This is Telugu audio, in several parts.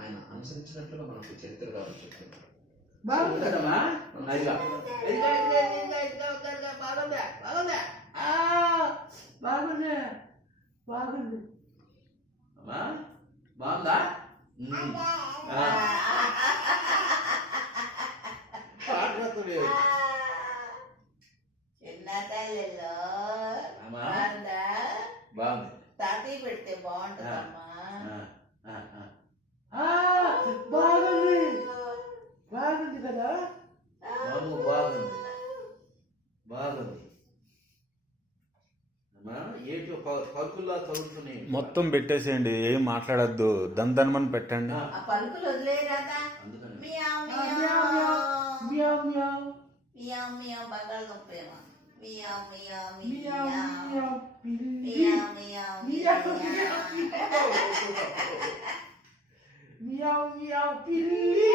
ఆయన అనుసరించినట్లుగా మనకు చరిత్ర కావాలి చెప్తున్నారు. బాగుంది బాగుందా? చిన్న తల్లిలో బాగుంది. తాతయ్య పెడితే బాగుంటుందమ్మా. బాగుంది బాగుంది కదా. బాగుంది బాగుంది. పలుకుల్లా చదువుతున్నాయి. మొత్తం పెట్టేసేయండి, ఏం మాట్లాడద్దు. దందనమని పెట్టండి. ఆ పలుకులు వదిలేరాదా? మియావ్ మియావ్ మియావ్ మియావ్ మియావ్ మియావ్ బంగాళదుంప ఏమో మియావ్ మియావ్ మియావ్ మియావ్ మియావ్ మియావ్ మియావ్ మియావ్ మియావ్ మియావ్ మియావ్ పిల్లి.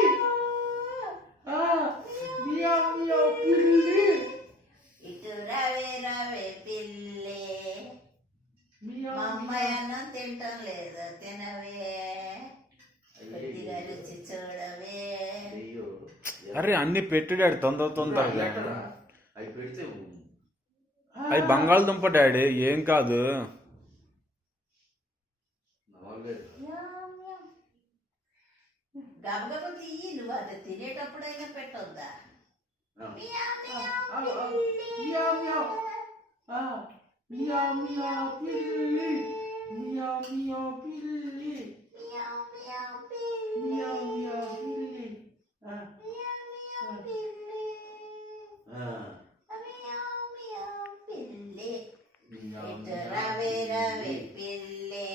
మియావ్ మియావ్ పిల్లి. ఇటు రవే రవే పిల్లే. మా అమ్మాయి అన్నం తింటాం లేదు, తినవే కొద్దిగా రుచి చూడవే. అరే అన్ని పెట్టు డాడీ, తొందరగా. అవి పెడితే అవి బంగాళదుంప డాడీ, ఏం కాదు. గబగబ తీయి, నువ్వు అది తినేటప్పుడైనా పెట్టొద్దా? మియావ్ మియావ్ మియావ్ మియావ్ పిల్లి. మియావ్ మియావ్ పిల్లి. మియావ్ మియావ్ మియావ్ మియావ్ పిల్లి. మియావ్ పిల్లి. మియావ్ మియావ్ పిల్లి. ఇటు రవే రవే పిల్లి.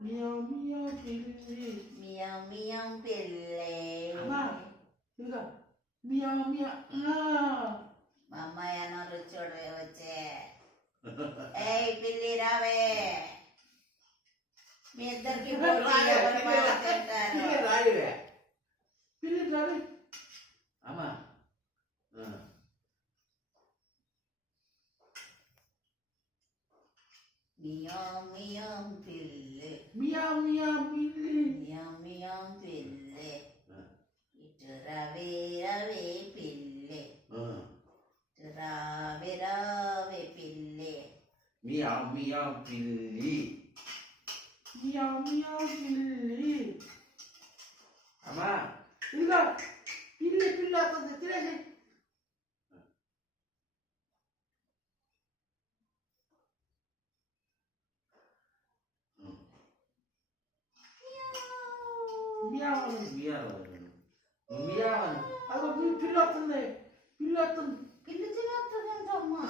మియావ్ మియావ్ పిల్లి. మియావ్ మియావ్ పిల్లి. ఇంకా మియావ్ మియావ్. మా అమ్మాయి అన్న రుచి చూడవే వచ్చే. ఏయ్ పిల్లి రావే. మీ ఇద్దరికి తింటారు. పిల్లి రావే. అమ్మా మియావ్ మియావ్ పిల్లి. మియావ్ మియావ్ పిల్లి. మియావ్ మియావ్ పిల్లి. ఇటు రవే రవే పిల్లి. ఇటు రావే రావే పిల్లి. మియావ్ మియావ్ పిల్లి. మియావ్ మియావ్ పిల్లి. అమ్మా ఇంకా పిల్లి పిల్లి వస్తుంది, తినేసి. మియావ్ మియావ్ అదో పిల్లి వస్తుంది, పిల్లి వస్తుంది. పిల్లి తినేస్తుందంటమ్మా.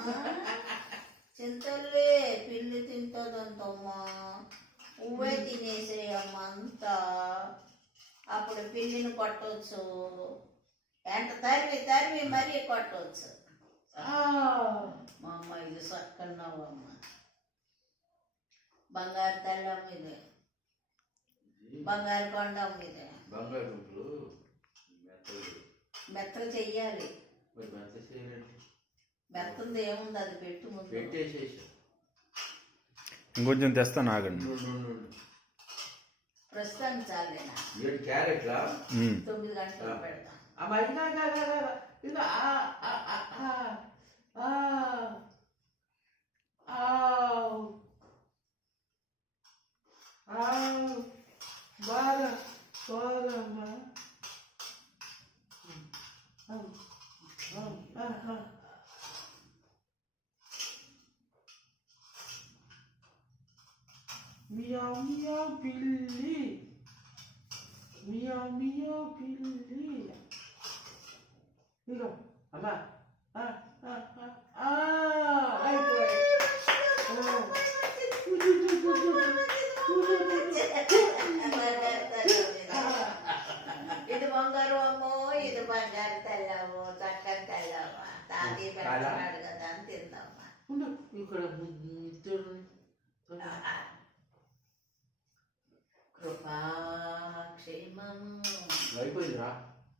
చింతలే పిల్లి తింటుందంటమ్మా. పువ్వే తినేసేయమ్మా అంతా. అప్పుడు పిల్లిని కొట్టవచ్చు. ఎంట తరిమి తరిమి మరీ కొట్టవచ్చు. మా అమ్మ ఇది సక్కన్నావమ్మ. బంగారు తల్లమ్మ ఇది, బంగారు కొండమ్మ ఇది. బంగాళదుంపలు మెత్తలు చెయ్యాలి. మెత్తంది ఏముంది, అది పెట్టు ముందు. పెట్టేసేసి ఇంకొంచెం తెస్తాను, ఆగండి. ప్రస్తుతానికి చాలేనా? క్యారెట్లా 9 గంటలకు పెడతాం. అమ్మా ఇంకా ఇంకా బాగా బాగమ్మా. మియావ్ మియావ్ పిల్లి. మియావ్ మియావ్ పిల్లి. ఇగో అమ్మా ఇది బంగారు అమ్మో, ఇది బంగారు తెల్లము, చక్కని తెల్లమ్మ. తాతీ పెడతాడు కదా అని తిందమ్మా. ఇక్కడ కృపాక్షేమము అయిపోయిందిరా.